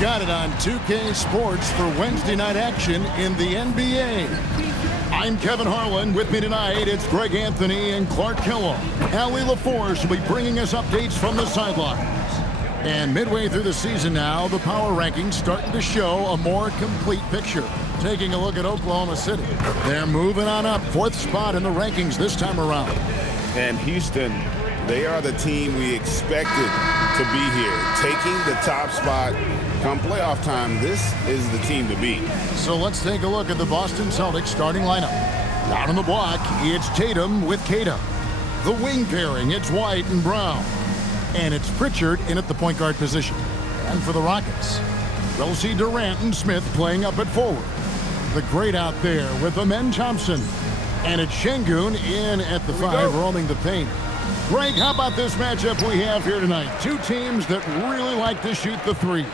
got it on 2K Sports for Wednesday night action in the NBA. I'm Kevin Harlan. With me tonight, it's Greg Anthony and Clark Kellogg. Allie LaForce will be bringing us updates from the sidelines. And midway through the season now, the power rankings starting to show a more complete picture. Taking a look at Oklahoma City. They're moving on up, 4th spot in the rankings this time around. And Houston, they are the team we expected to be here. Taking the top spot come playoff time, this is the team to beat. So let's take a look at the Boston Celtics starting lineup. Down on the block, it's Tatum with Kata. The wing pairing, it's White and Brown. And it's Pritchard in at the point guard position. And for the Rockets, we'll see Durant and Smith playing up at forward. The great out there with Amen Thompson. And it's Şengün in at the 5, roaming the paint. Greg, how about this matchup we have here tonight? Two teams that really like to shoot the three.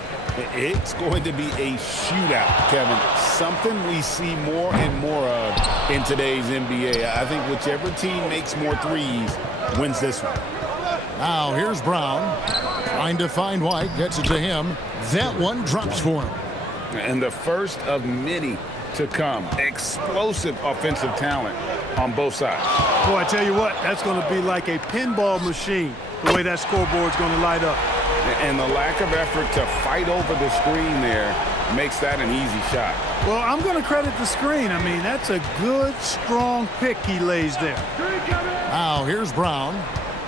It's going to be a shootout, Kevin. Something we see more and more of in today's NBA. I think whichever team makes more threes wins this one. Now here's Brown. Trying to find White. Gets it to him. That one drops for him. And the first of many to come. Explosive offensive talent on both sides. Boy, I tell you what, that's going to be like a pinball machine, the way that scoreboard's going to light up. And the lack of effort to fight over the screen there makes that an easy shot. Well, I'm going to credit the screen. I mean, that's a good, strong pick he lays there. Now here's Brown.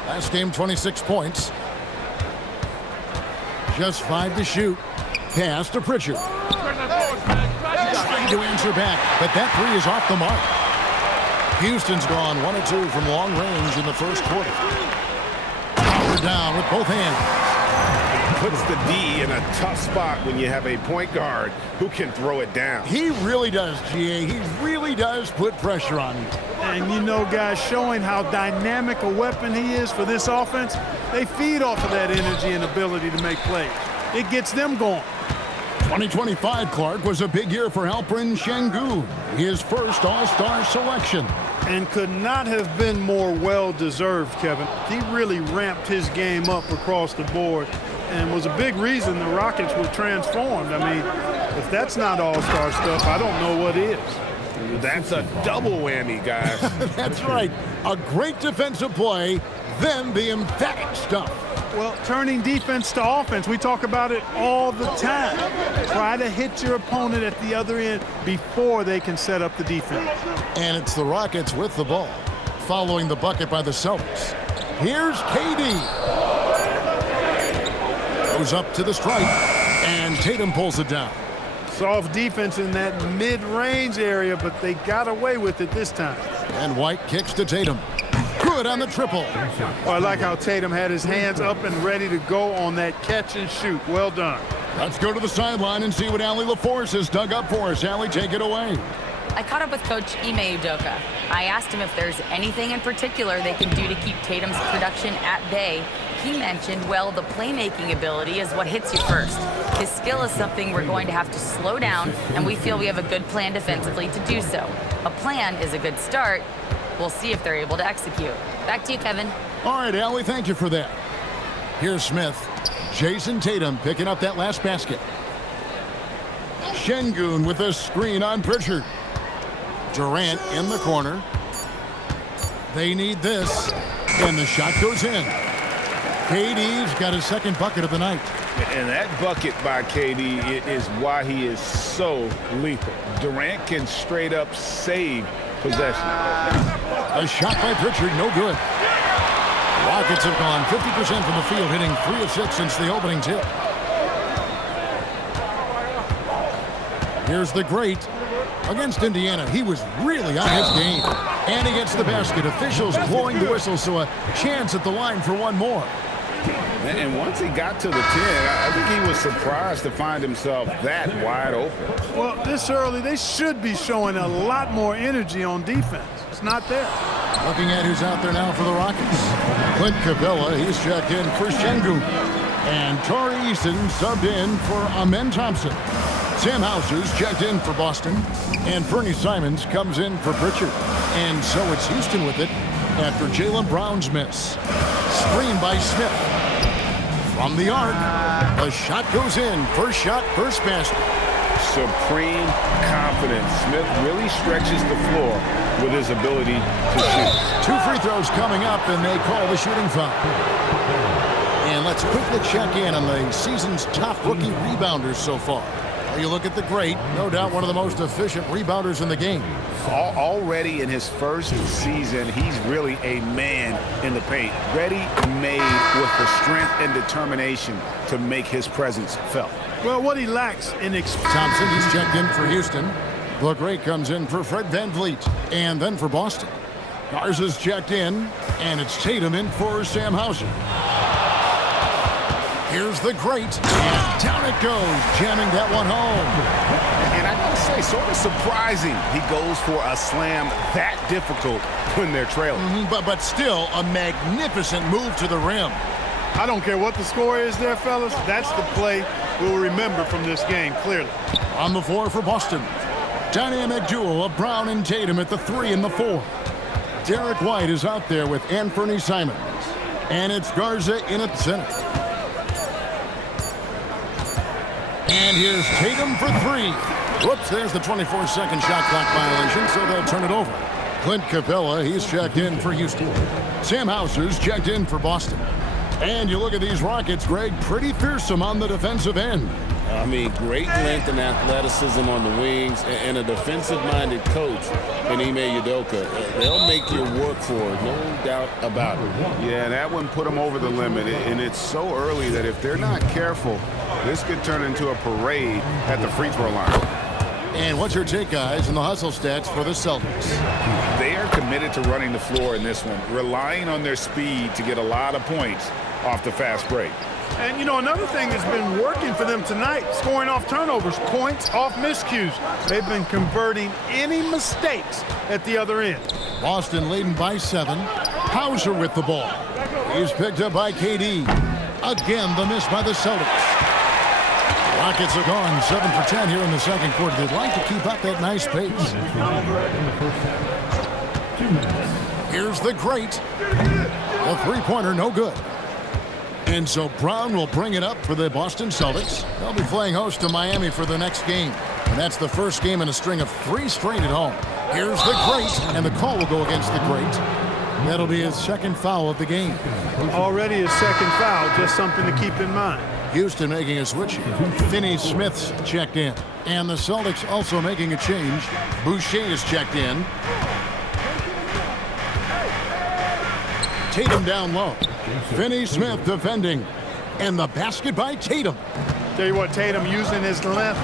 Last game, 26 points. Just 5 to shoot. Pass to Pritchard. Trying to answer back, but that 3 is off the mark. Houston's gone 1 of 2 from long range in the first quarter. Power down with both hands. Puts the D in a tough spot when you have a point guard who can throw it down. He really does, GA. He really does put pressure on you. And you know, guys, showing how dynamic a weapon he is for this offense, they feed off of that energy and ability to make plays. It gets them going. 2025, Clark, was a big year for Alperen Şengün, his first All-Star selection. And could not have been more well-deserved, Kevin. He really ramped his game up across the board and was a big reason the Rockets were transformed. I mean, if that's not all-star stuff, I don't know what is. That's a double whammy, guys. That's right. A great defensive play, then the emphatic stuff. Well, turning defense to offense, we talk about it all the time. Try to hit your opponent at the other end before they can set up the defense. And it's the Rockets with the ball, following the bucket by the Celtics. Here's KD. Goes up to the stripe, and Tatum pulls it down. Soft defense in that mid-range area, but they got away with it this time. And White kicks to Tatum. Good on the triple. Oh, I like how Tatum had his hands up and ready to go on that catch and shoot. Well done. Let's go to the sideline and see what Allie LaForce has dug up for us. Allie, take it away. I caught up with Coach Ime Udoka. I asked him if there's anything in particular they can do to keep Tatum's production at bay. He mentioned, well, the playmaking ability is what hits you first. His skill is something we're going to have to slow down, and we feel we have a good plan defensively to do so. A plan is a good start. We'll see if they're able to execute. Back to you, Kevin. All right, Allie, thank you for that. Here's Smith. Jason Tatum picking up that last basket. Şengün with a screen on Pritchard. Durant in the corner. They need this. And the shot goes in. KD's got his second bucket of the night. And that bucket by KD is why he is so lethal. Durant can straight up save possession. A shot by Pritchard, no good. Rockets have gone 50% from the field, hitting 3 of 6 since the opening tip. Here's the great. Against Indiana, he was really on his game. And he gets the basket. Officials blowing the whistle, so a chance at the line for one more. And once he got to the 10, I think he was surprised to find himself that wide open. Well, this early, they should be showing a lot more energy on defense. It's not there. Looking at who's out there now for the Rockets. Clint Capella, he's checked in for Şengün. And Tari Eason subbed in for Amen Thompson. Sam Hauser's checked in for Boston. And Fernie Simons comes in for Pritchard. And so it's Houston with it after Jaylen Brown's miss. Screen by Smith. From the arc, the shot goes in. First shot, first basket. Supreme confidence. Smith really stretches the floor with his ability to shoot. 2 free throws coming up, and they call the shooting foul. And let's quickly check in on the season's top rookie rebounders so far. You look at the great, no doubt one of the most efficient rebounders in the game. Already in his first season, he's really a man in the paint. Ready-made with the strength and determination to make his presence felt. Well, what he lacks in experience. Thompson, he's checked in for Houston. The great comes in for Fred VanVleet, and then for Boston. Garza's checked in, and it's Tatum in for Sam Hauser. Here's the great, and down it goes, jamming that one home. And I gotta say, sort of surprising he goes for a slam that difficult when they're trailing. But still, a magnificent move to the rim. I don't care what the score is there, fellas. That's the play we'll remember from this game, clearly. On the floor for Boston. Dynamic duo of Brown and Tatum at the 3 and the 4. Derek White is out there with Anthony Simons. And it's Garza in at center. And here's Tatum for 3. Whoops, there's the 24-second shot clock violation, so they'll turn it over. Clint Capella, he's checked in for Houston. Sam Hauser's checked in for Boston. And you look at these Rockets, Greg, pretty fearsome on the defensive end. I mean, great length and athleticism on the wings, and a defensive-minded coach in Ime Udoka. They'll make you work for it, no doubt about it. Yeah, that one put them over the limit, and it's so early that if they're not careful, this could turn into a parade at the free throw line. And what's your take, guys, on the hustle stats for the Celtics? They are committed to running the floor in this one, relying on their speed to get a lot of points off the fast break. And, you know, another thing that's been working for them tonight, scoring off turnovers, points off miscues. They've been converting any mistakes at the other end. Boston leading by 7. Hauser with the ball. He's picked up by KD. Again, the miss by the Celtics. Rockets are gone 7 for 10 here in the second quarter. They'd like to keep up that nice pace. Here's the great. The three-pointer, no good. And so Brown will bring it up for the Boston Celtics. They'll be playing host to Miami for the next game. And that's the first game in a string of 3 straight at home. Here's the great, and the call will go against the great. That'll be his second foul of the game. Already his second foul, just something to keep in mind. Houston making a switch. Finney Smith's checked in. And the Celtics also making a change. Boucher is checked in. Tatum down low. Finney Smith defending. And the basket by Tatum. Tell you what, Tatum using his length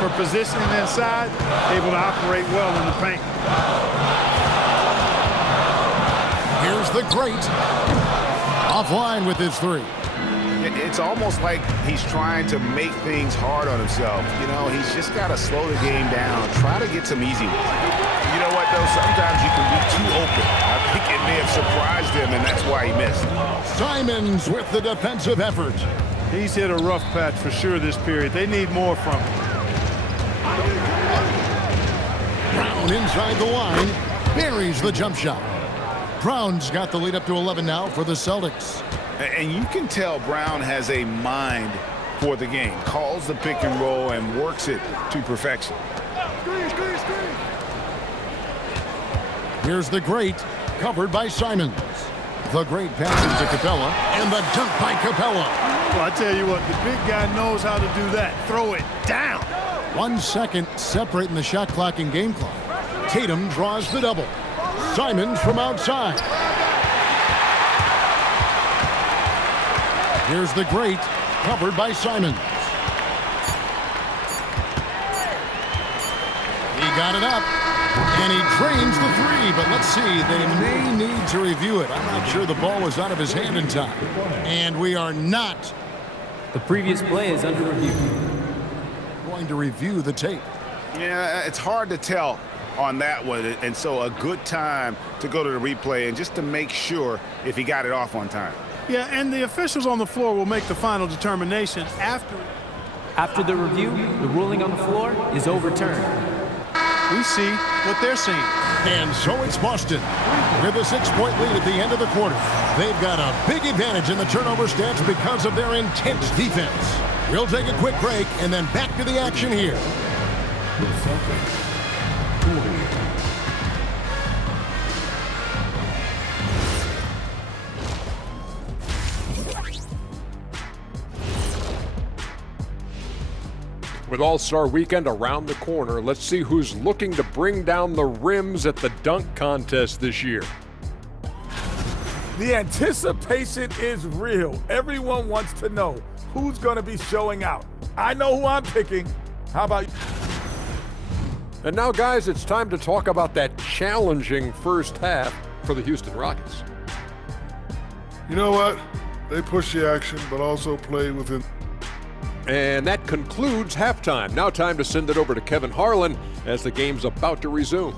for positioning inside, able to operate well in the paint. Here's the great. Offline with his 3. It's almost like he's trying to make things hard on himself. You know, he's just got to slow the game down, try to get some easy ones. You know what, though? Sometimes you can be too open. I think it may have surprised him, and that's why he missed. Simons with the defensive effort. He's hit a rough patch for sure this period. They need more from him. Brown inside the line. Buries the jump shot. Brown's got the lead up to 11 now for the Celtics. And you can tell Brown has a mind for the game. Calls the pick and roll and works it to perfection. Here's the great, covered by Simons. The great passes to Capella, and the dunk by Capella. Well, I tell you what, the big guy knows how to do that. Throw it down. 1 second separating the shot clock and game clock. Tatum draws the double. Simons from outside. Here's the great, covered by Simons. He got it up, and he drains the 3, but let's see, they may need to review it. I'm not sure the ball was out of his hand in time. And we are not The previous play is under review. going to review the tape. Yeah, it's hard to tell on that one, and so a good time to go to the replay and just to make sure if he got it off on time. Yeah, and the officials on the floor will make the final determination after. After the review, the ruling on the floor is overturned. We see what they're seeing. And so it's Boston with a 6-point lead at the end of the quarter. They've got a big advantage in the turnover stats because of their intense defense. We'll take a quick break and then back to the action here. With All-Star Weekend around the corner, let's see who's looking to bring down the rims at the dunk contest this year. The anticipation is real. Everyone wants to know who's going to be showing out. I know who I'm picking. How about you? And now, guys, it's time to talk about that challenging first half for the Houston Rockets. You know what? They pushed the action, but also played within. And that concludes halftime. Now time to send it over to Kevin Harlan as the game's about to resume.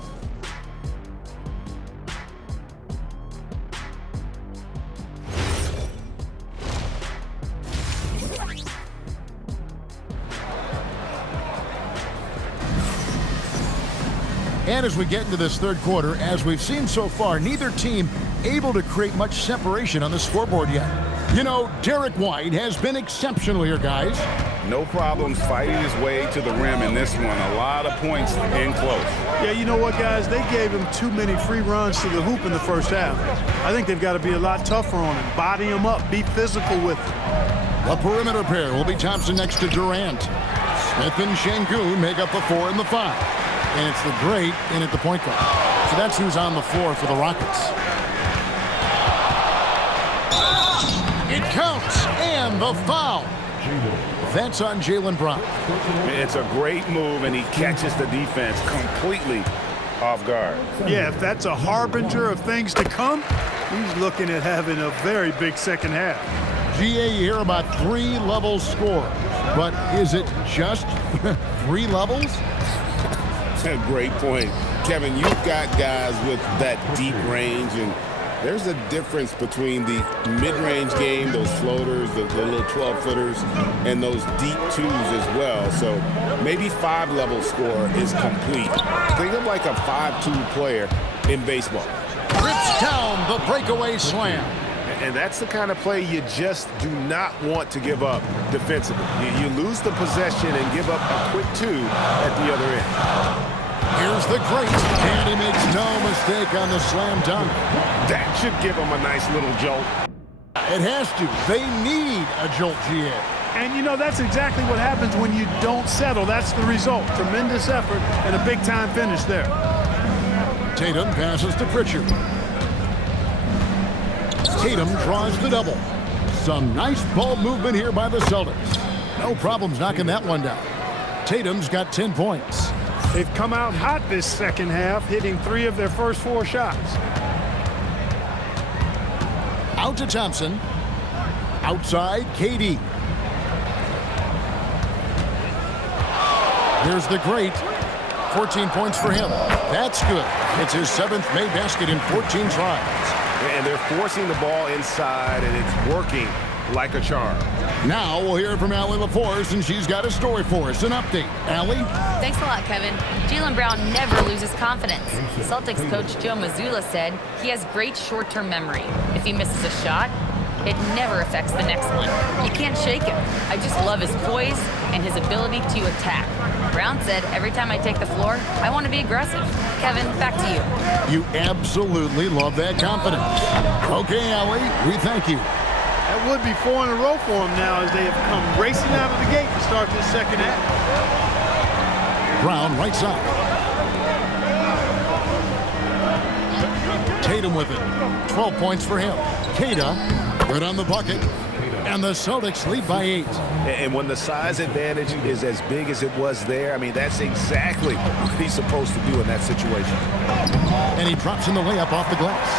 And as we get into this third quarter, as we've seen so far, neither team able to create much separation on the scoreboard yet. You know, Derek White has been exceptional here, guys. No problems fighting his way to the rim in this one. A lot of points in close. Yeah, you know what, guys? They gave him too many free runs to the hoop in the first half. I think they've got to be a lot tougher on him. Body him up. Be physical with him. The perimeter pair will be Thompson next to Durant. Smith and Şengün make up the 4 and the 5. And it's the great in at the point guard. So that's who's on the floor for the Rockets. It counts, and the foul. That's on Jaylen Brown. It's a great move, and he catches the defense completely off guard. Yeah, if that's a harbinger of things to come, he's looking at having a very big second half. GA, you hear about 3-level scores, but is it just 3 levels? Great point. Kevin, you've got guys with that deep range, and there's a difference between the mid-range game, those floaters, the little 12-footers, and those deep 2s as well. So maybe 5-level score is complete. Think of like a 5-2 player in baseball. Rips down the breakaway slam. And that's the kind of play you just do not want to give up defensively. You lose the possession and give up a quick 2 at the other end. Here's the great, and he makes no mistake on the slam dunk. That should give him a nice little jolt. It has to. They need a jolt, GA. And, you know, that's exactly what happens when you don't settle. That's the result. Tremendous effort and a big-time finish there. Tatum passes to Pritchard. Tatum draws the double. Some nice ball movement here by the Celtics. No problems knocking that one down. Tatum's got 10 points. They've come out hot this second half, hitting 3 of their first 4 shots. Out to Thompson. Outside, KD. Here's the great. 14 points for him. That's good. It's his 7th made basket in 14 tries. And they're forcing the ball inside, and it's working like a charm. Now we'll hear from Allie LaForce, and she's got a story for us. An update. Allie? Thanks a lot, Kevin. Jaylen Brown never loses confidence. Celtics coach Joe Mazzulla said he has great short-term memory. If he misses a shot, it never affects the next one. You can't shake him. I just love his poise and his ability to attack. Brown said, every time I take the floor, I want to be aggressive. Kevin, back to you. You absolutely love that confidence. Okay, Allie, we thank you. That would be 4 in a row for him now as they have come racing out of the gate to start this second half. Brown right side. Tatum with it. 12 points for him. Kata, good on the bucket. And the Celtics lead by 8. And when the size advantage is as big as it was there, I mean, that's exactly what he's supposed to do in that situation. And he drops in the layup off the glass.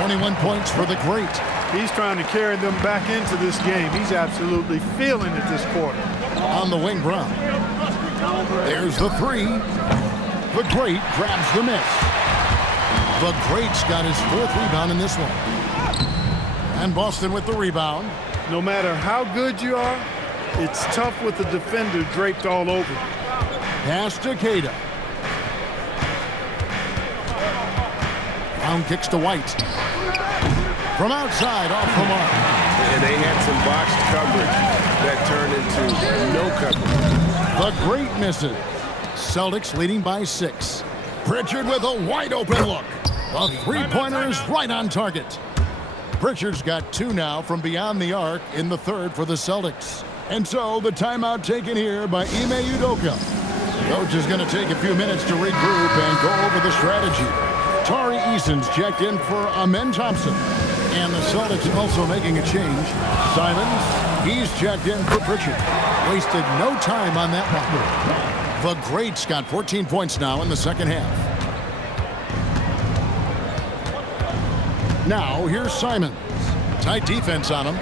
21 points for the great. He's trying to carry them back into this game. He's absolutely feeling it this quarter. On the wing, Brown. There's the 3. The great grabs the miss. The great's got his 4th rebound in this one. And Boston with the rebound. No matter how good you are, it's tough with the defender draped all over. Pass to Kata. Brown kicks to White. From outside, off the mark. And they had some botched coverage that turned into no coverage. The great misses. Celtics leading by 6. Pritchard with a wide open look. The three-pointer is right on target. Pritchard's got 2 now from beyond the arc in the third for the Celtics. And so the timeout taken here by Ime Udoka. Coach is going to take a few minutes to regroup and go over the strategy. Tari Eason's checked in for Amen Thompson. And the Celtics also making a change. Simons, he's checked in for Pritchard. Wasted no time on that one. The Greats got 14 points now in the second half. Now, here's Simons. Tight defense on him.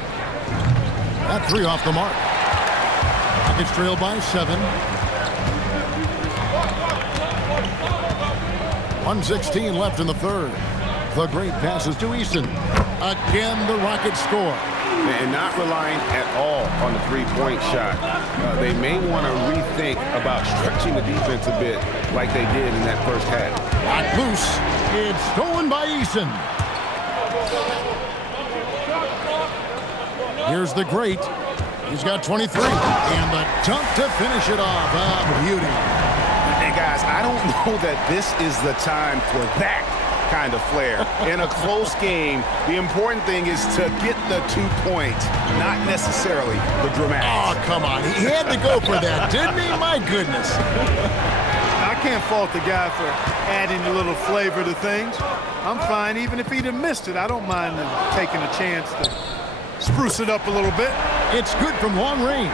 That 3 off the mark. Rockets trail by 7. 1:16 left in the third. The great passes to Eason. Again, the Rockets score. And not relying at all on the three-point shot. They may want to rethink about stretching the defense a bit like they did in that first half. Locked loose. It's stolen by Eason. Here's the great. He's got 23. And the dunk to finish it off. Ah, beauty. Hey, guys, I don't know that this is the time for that kind of flair. In a close game, the important thing is to get the 2 points, not necessarily the dramatics. Oh, come on. He had to go for that, didn't he? My goodness. I can't fault the guy for adding a little flavor to things. I'm fine even if he'd have missed it. I don't mind him taking a chance to spruce it up a little bit. It's good from long range.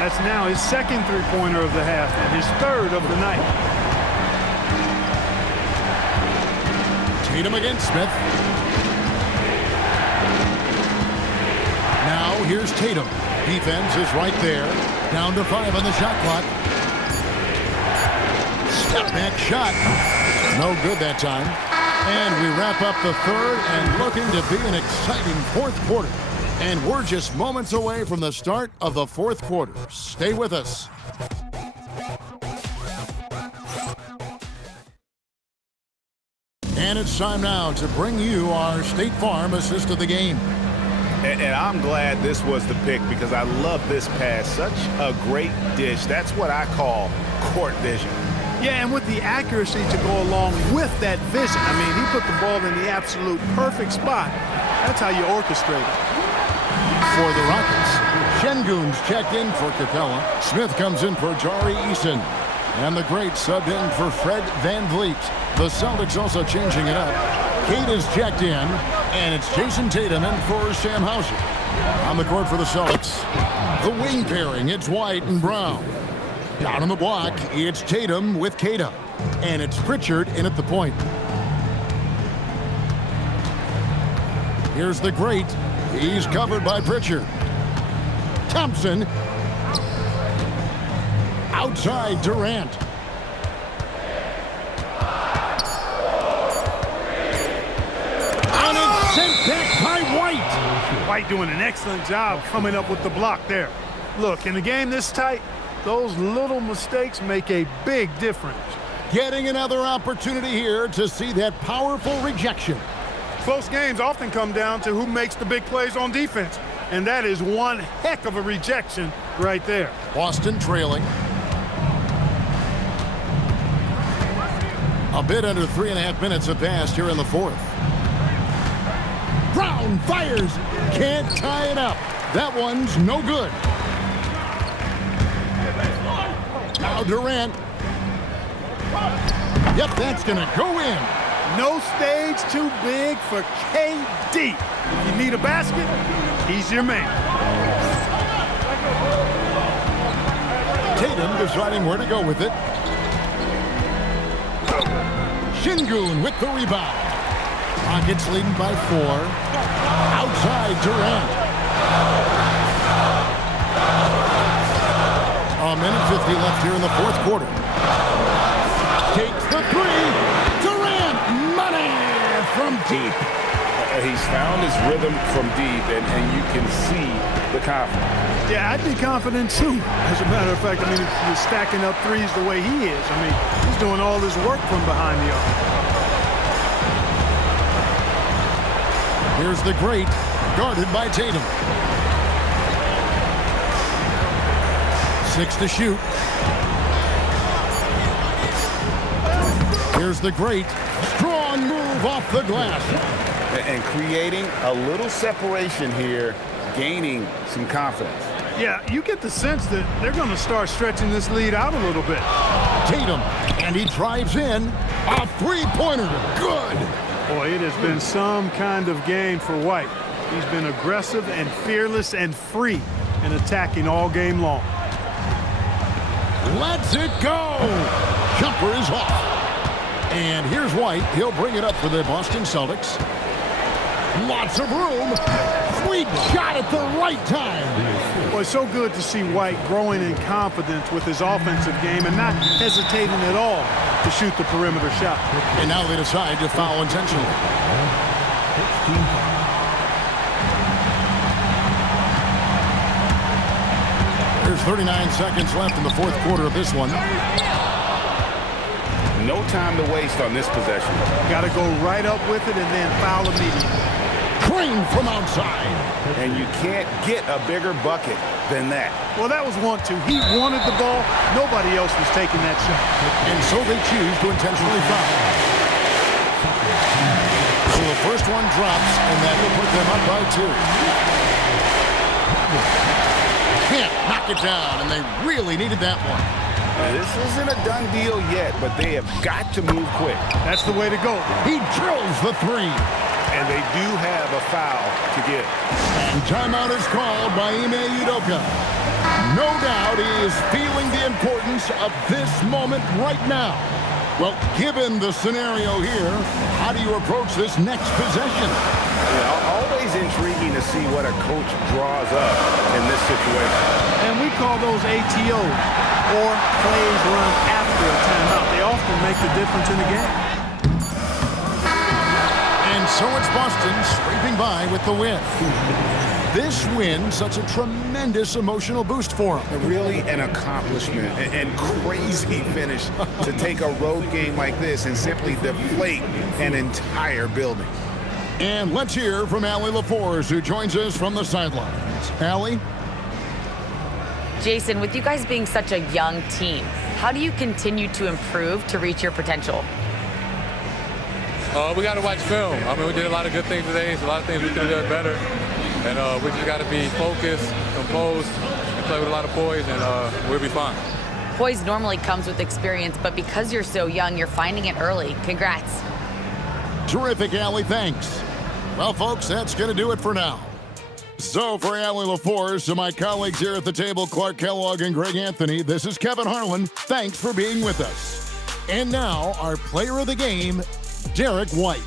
That's now his second three-pointer of the half and his third of the night. Tatum against Smith. Now here's Tatum. Defense is right there. Down to 5 on the shot clock. Step back shot. No good that time. And we wrap up the third and looking to be an exciting fourth quarter. And we're just moments away from the start of the fourth quarter. Stay with us. And it's time now to bring you our State Farm assist of the game. And I'm glad this was the pick because I love this pass. Such a great dish. That's what I call court vision. Yeah, and with the accuracy to go along with that vision. I mean, he put the ball in the absolute perfect spot. That's how you orchestrate it. For the Rockets, Şengün's checked in for Capella. Smith comes in for Tari Eason. And the great subbed in for Fred VanVleet. The Celtics also changing it up. Kate is checked in, and it's Jason Tatum in for Sam Hauser. On the court for the Celtics, the wing pairing, it's White and Brown. Down on the block, it's Tatum with Keita. And it's Pritchard in at the point. Here's the great. He's covered by Pritchard. Thompson. Outside Durant. And it's sent back by White. White doing an excellent job coming up with the block there. Look, in a game this tight, those little mistakes make a big difference. Getting another opportunity here to see that powerful rejection. Close games often come down to who makes the big plays on defense. And that is one heck of a rejection right there. Boston trailing. A bit under 3.5 minutes have passed here in the fourth. Brown fires. Can't tie it up. That one's no good. Now Durant. Yep, that's going to go in. No stage too big for KD. If you need a basket, he's your man. Tatum deciding where to go with it. Şengün with the rebound. Rockets leading by 4. Outside Durant. A minute 50 left here in the fourth quarter. Takes the 3. Durant, money from deep. He's found his rhythm from deep, and you can see the confidence. Yeah, I'd be confident too. As a matter of fact, I mean, if you're stacking up threes the way he is, I mean, he's doing all his work from behind the arc. Here's the great, guarded by Tatum. 6 to shoot. Here's the great, strong move off the glass. And creating a little separation here, gaining some confidence. Yeah, you get the sense that they're going to start stretching this lead out a little bit. Tatum, and he drives in. A three-pointer. Good. Boy, it has been some kind of game for White. He's been aggressive and fearless and free in attacking all game long. Lets it go. Jumper is off. And here's White. He'll bring it up for the Boston Celtics. Lots of room. Sweet shot at the right time. Well, it's so good to see White growing in confidence with his offensive game and not hesitating at all to shoot the perimeter shot. And now they decide to foul intentionally. There's 39 seconds left in the fourth quarter of this one. No time to waste on this possession. Got to go right up with it and then foul immediately. Drained from outside. And you can't get a bigger bucket than that. Well, that was 1-2. He wanted the ball. Nobody else was taking that shot. And so they choose to intentionally foul. So the first one drops, and that will put them up by 2. Can't knock it down, and they really needed that one. This isn't a done deal yet, but they have got to move quick. That's the way to go. He drills the 3. And they do have a foul to give. And timeout is called by Ime Udoka. No doubt he is feeling the importance of this moment right now. Well, given the scenario here, how do you approach this next possession? Always intriguing to see what a coach draws up in this situation. And we call those ATOs, or plays run after a timeout. They often make the difference in the game. And so it's Boston scraping by with the win. This win, such a tremendous emotional boost for them. Really an accomplishment and crazy finish to take a road game like this and simply deflate an entire building. And let's hear from Allie LaForce, who joins us from the sidelines. Allie? Jason, with you guys being such a young team, how do you continue to improve to reach your potential? We got to watch film. I mean, we did a lot of good things today. So a lot of things we could have done better. And we just got to be focused, composed, and play with a lot of poise, and we'll be fine. Poise normally comes with experience, but because you're so young, you're finding it early. Congrats. Terrific, Allie. Thanks. Well, folks, that's going to do it for now. So for Allie LaForce and my colleagues here at the table, Clark Kellogg and Greg Anthony, this is Kevin Harlan. Thanks for being with us. And now, our player of the game, Derek White.